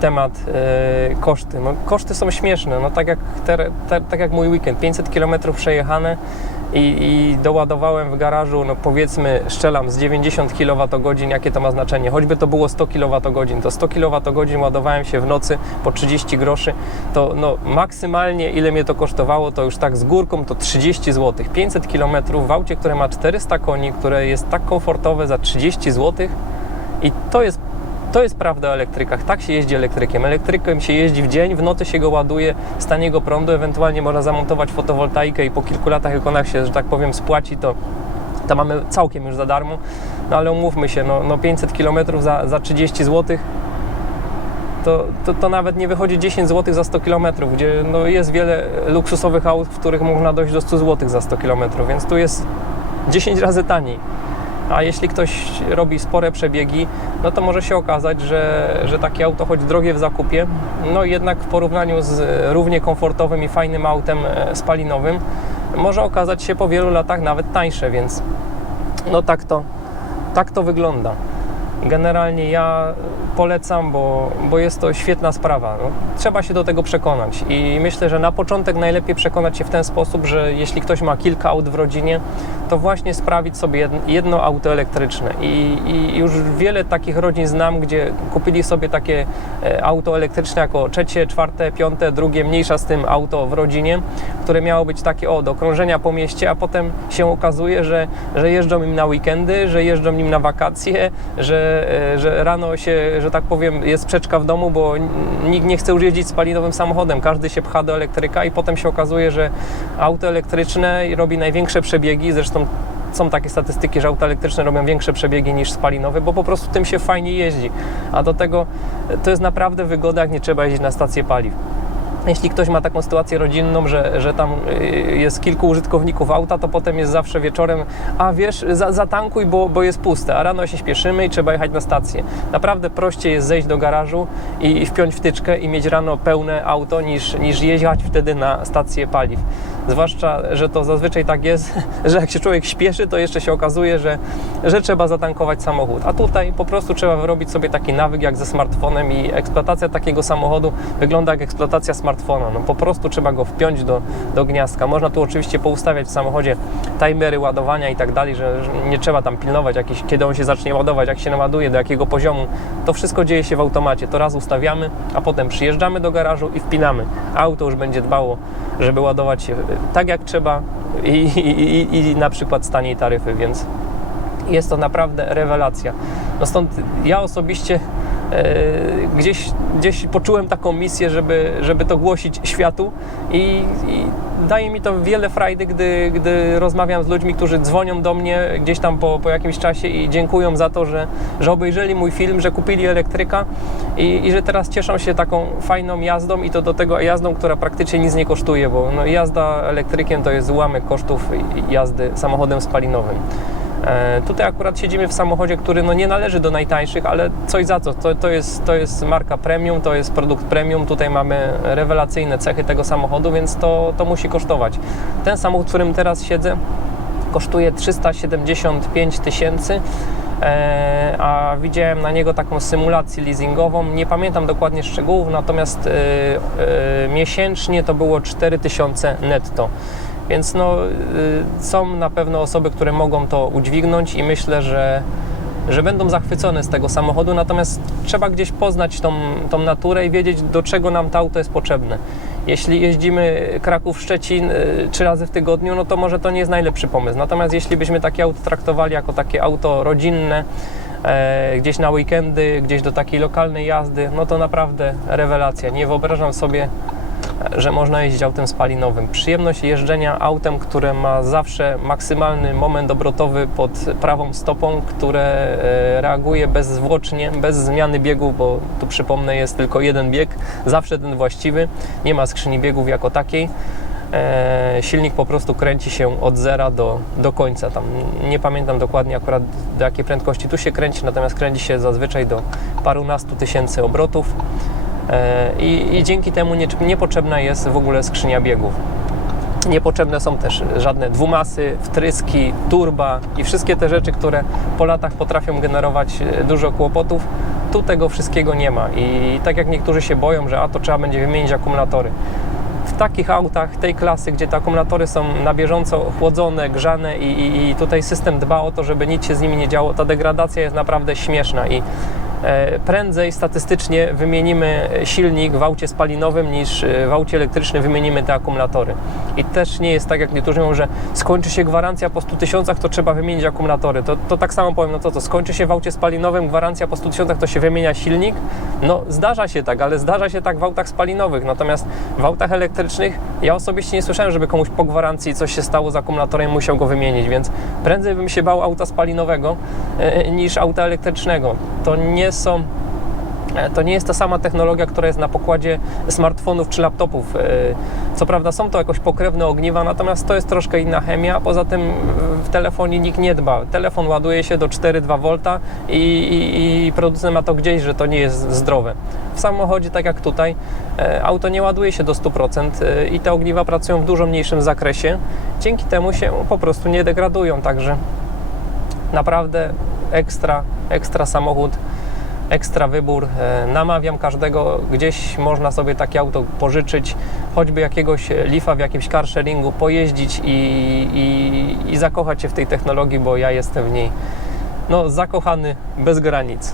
temat e, koszty. No, koszty są śmieszne, no, tak, jak tak jak mój weekend, 500 km przejechane i, i doładowałem w garażu, no powiedzmy, szczelam z 90 kWh, jakie to ma znaczenie, choćby to było 100 kWh, to 100 kWh ładowałem się w nocy po 30 groszy, to no, maksymalnie ile mnie to kosztowało, to już tak z górką to 30 zł. 500 km w aucie, które ma 400 koni, które jest tak komfortowe za 30 zł i to jest to jest prawda o elektrykach. Tak się jeździ elektrykiem. Elektrykiem się jeździ w dzień, w nocy się go ładuje z taniego prądu, ewentualnie można zamontować fotowoltaikę i po kilku latach, jak ona się, że tak powiem, spłaci, to, to mamy całkiem już za darmo. No ale umówmy się, no, no 500 km za, za 30 zł to, to, to nawet nie wychodzi 10 zł za 100 km, gdzie no, jest wiele luksusowych aut, w których można dojść do 100 zł za 100 km, więc tu jest 10 razy taniej. A jeśli ktoś robi spore przebiegi, no to może się okazać, że, że takie auto, choć drogie w zakupie, no jednak w porównaniu z równie komfortowym i fajnym autem e, spalinowym, może okazać się po wielu latach nawet tańsze, więc no tak to, tak to wygląda. Generalnie ja polecam, bo, bo jest to świetna sprawa. No, trzeba się do tego przekonać i myślę, że na początek najlepiej przekonać się w ten sposób, że jeśli ktoś ma kilka aut w rodzinie, to właśnie sprawić sobie jedno, auto elektryczne. I, I już wiele takich rodzin znam, gdzie kupili sobie takie e, auto elektryczne jako trzecie, czwarte, piąte, drugie, mniejsza z tym auto w rodzinie, które miało być takie o, do krążenia po mieście, a potem się okazuje, że, że jeżdżą im na weekendy, że jeżdżą nim na wakacje, że, e, że rano się, że tak powiem, jest sprzeczka w domu, bo nikt nie chce już jeździć spalinowym samochodem, każdy się pcha do elektryka i potem się okazuje, że auto elektryczne robi największe przebiegi, zresztą są takie statystyki, że auta elektryczne robią większe przebiegi niż spalinowe, bo po prostu tym się fajnie jeździ. A do tego e, to jest naprawdę wygoda, jak nie trzeba jeździć na stację paliw. Jeśli ktoś ma taką sytuację rodzinną, że, że tam y, jest kilku użytkowników auta, to potem jest zawsze wieczorem, a wiesz, za, zatankuj, bo, bo jest puste, a rano się śpieszymy i trzeba jechać na stację. Naprawdę prościej jest zejść do garażu i, i wpiąć wtyczkę i mieć rano pełne auto, niż, niż jechać wtedy na stację paliw. Zwłaszcza, że to zazwyczaj tak jest, że jak się człowiek śpieszy, to jeszcze się okazuje, że, że trzeba zatankować samochód. A tutaj po prostu trzeba wyrobić sobie taki nawyk jak ze smartfonem i eksploatacja takiego samochodu wygląda jak eksploatacja smartfona. No po prostu trzeba go wpiąć do, do gniazdka. Można tu oczywiście poustawiać w samochodzie timery ładowania i tak dalej, że nie trzeba tam pilnować jakiś, kiedy on się zacznie ładować, jak się naładuje, do jakiego poziomu. To wszystko dzieje się w automacie. To raz ustawiamy, a potem przyjeżdżamy do garażu i wpinamy. Auto już będzie dbało, żeby ładować się tak jak trzeba i, i, i, i na przykład z taniej taryfy, więc jest to naprawdę rewelacja. No stąd ja osobiście e, gdzieś, gdzieś poczułem taką misję, żeby, żeby to głosić światu i, i daje mi to wiele frajdy, gdy, gdy rozmawiam z ludźmi, którzy dzwonią do mnie gdzieś tam po, po jakimś czasie i dziękują za to, że, że obejrzeli mój film, że kupili elektryka i, i że teraz cieszą się taką fajną jazdą i to do tego jazdą, która praktycznie nic nie kosztuje, bo no, jazda elektrykiem to jest ułamek kosztów jazdy samochodem spalinowym. E, Tutaj akurat siedzimy w samochodzie, który no nie należy do najtańszych, ale coś za co. To, to, jest, to jest marka premium, to jest produkt premium. Tutaj mamy rewelacyjne cechy tego samochodu, więc to, to musi kosztować. Ten samochód, w którym teraz siedzę, kosztuje 375 tysięcy. E, a widziałem na niego taką symulację leasingową. Nie pamiętam dokładnie szczegółów, natomiast e, e, miesięcznie to było 4000 netto. Więc no, y, są na pewno osoby, które mogą to udźwignąć i myślę, że, że będą zachwycone z tego samochodu, natomiast trzeba gdzieś poznać tą, tą naturę i wiedzieć, do czego nam to auto jest potrzebne. Jeśli jeździmy Kraków-Szczecin y, trzy razy w tygodniu, no to może to nie jest najlepszy pomysł. Natomiast jeśli byśmy takie auto traktowali jako takie auto rodzinne, e, gdzieś na weekendy, gdzieś do takiej lokalnej jazdy, no to naprawdę rewelacja. Nie wyobrażam sobie, że można jeździć autem spalinowym. Przyjemność jeżdżenia autem, które ma zawsze maksymalny moment obrotowy pod prawą stopą, które e, reaguje bezzwłocznie, bez zmiany biegów, bo tu przypomnę jest tylko jeden bieg, zawsze ten właściwy, nie ma skrzyni biegów jako takiej. E, silnik po prostu kręci się od zera do, do końca. Tam nie pamiętam dokładnie akurat do jakiej prędkości tu się kręci, natomiast kręci się zazwyczaj do parunastu tysięcy obrotów. E, I, I dzięki temu nie, niepotrzebna jest w ogóle skrzynia biegów. Niepotrzebne są też żadne dwumasy, wtryski, turba i wszystkie te rzeczy, które po latach potrafią generować e, dużo kłopotów. Tu tego wszystkiego nie ma i tak jak niektórzy się boją, że a to trzeba będzie wymienić akumulatory. W takich autach tej klasy, gdzie te akumulatory są na bieżąco chłodzone, grzane i, i, i tutaj system dba o to, żeby nic się z nimi nie działo, ta degradacja jest naprawdę śmieszna i prędzej statystycznie wymienimy silnik w aucie spalinowym niż e, w aucie elektrycznym wymienimy te akumulatory. I też nie jest tak, jak niektórzy mówią, że skończy się gwarancja po 100 tysiącach, to trzeba wymienić akumulatory. To, to tak samo powiem, no to skończy się w aucie spalinowym gwarancja po 100 tysiącach, to się wymienia silnik? No zdarza się tak, ale zdarza się tak w autach spalinowych. Natomiast w autach elektrycznych ja osobiście nie słyszałem, żeby komuś po gwarancji coś się stało z akumulatorem i musiał go wymienić, więc prędzej bym się bał auta spalinowego e, niż auta elektrycznego. To nie są E, to nie jest ta sama technologia, która jest na pokładzie smartfonów czy laptopów. E, Co prawda są to jakoś pokrewne ogniwa, natomiast to jest troszkę inna chemia, poza tym w telefonie nikt nie dba. Telefon ładuje się do 4,2 V i, i, i producent ma to gdzieś, że to nie jest zdrowe. W samochodzie, tak jak tutaj, e, auto nie ładuje się do 100% e, i te ogniwa pracują w dużo mniejszym zakresie. Dzięki temu się po prostu nie degradują, także naprawdę ekstra, ekstra samochód ekstra wybór. E, Namawiam każdego, gdzieś można sobie takie auto pożyczyć, choćby jakiegoś Leafa w jakimś car sharingu, pojeździć i, i, i zakochać się w tej technologii, bo ja jestem w niej no, zakochany bez granic.